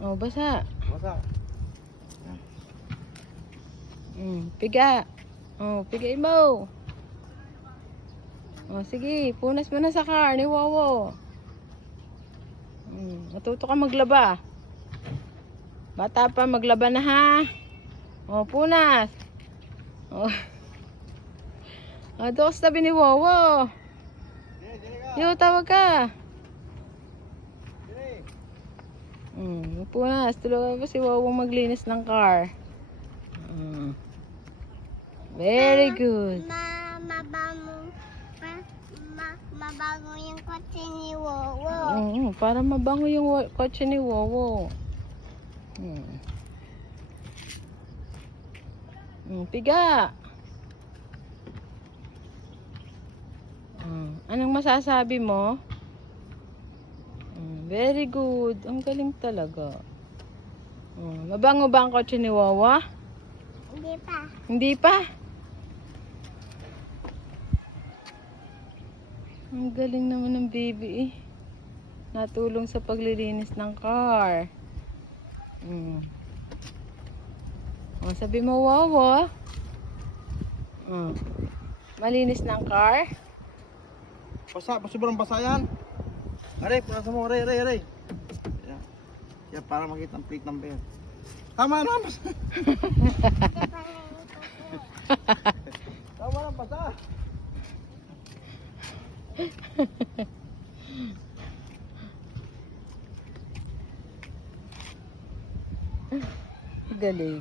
Oh, basa. Basa. Piga. Oh, pigay mo. Oh, sige. Punas mo na sa car ni Wowo. Matuto ka maglaba. Bata pa, maglaba na ha. Oh, punas. Oh. Doon ka sa tabi ni Wowo. Yo, tawag ka. Punas. Tulungan mo si Wowo maglinis ng car. Very good. Mabango yung kotse ni Wowo. Para mabango yung kotse ni Wowo. Piga. Anong masasabi mo? Very good. Ang galing talaga. Mabango ba ang kotse ni Wowo? Hindi pa. Hindi pa? Ang galing naman ng baby eh. Natulong sa paglilinis ng car. Sabi mo, Wowo. Malinis ng car? Basa, sobrang basa yan. Aray, punasan mo, aray. Yan, para makita ang plate number. Tama na, basa. Tama na, basa. Galing.